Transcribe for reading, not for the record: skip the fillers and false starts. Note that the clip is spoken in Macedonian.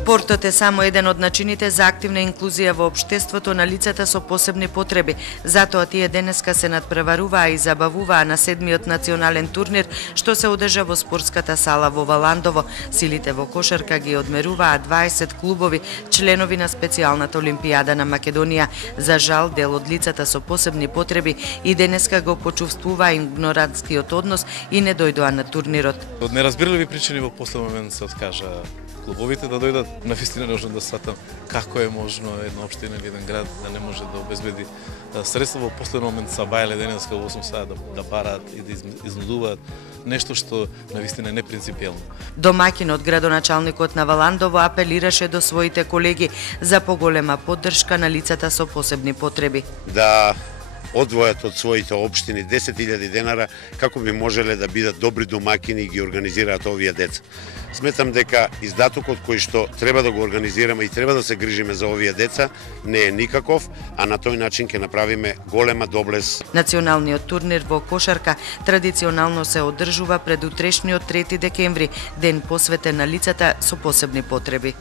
Спортот е само еден од начините за активна инклузија во општеството на лицата со посебни потреби. Затоа тие денеска се надпреваруваа и забавуваа на 7-миот национален турнир што се одржа во спортската сала во Валандово. Силите во кошарка ги одмеруваа 20 клубови, членови на специјалната Олимпијада на Македонија. За жал, дел од лицата со посебни потреби и денеска го почувствуваа игнорантскиот однос и не дојдоа на турнирот. Од неразбирливи причини во последен момент се откажа клубовите да дојдат. Навистина не можам да сватам како е можно една општина или еден град да не може да обезбеди средства. Во последен момент са бајале денеска во 8 саат да бараат и да изнудуваат нешто што навистина е непринципиелно. Домаќинот, градоначалникот на Валандово, апелираше до своите колеги за поголема поддршка на лицата со посебни потреби. Да одвојат од своите општини 10.000 денара како би можеле да бидат добри домакини и ги организираат овие деца. Сметам дека издатокот кој што треба да го организираме и треба да се грижиме за овие деца не е никаков, а на тој начин ќе направиме голема доблес. Националниот турнир во кошарка традиционално се одржува пред утрешниот 3 декември, ден посветен на лицата со посебни потреби.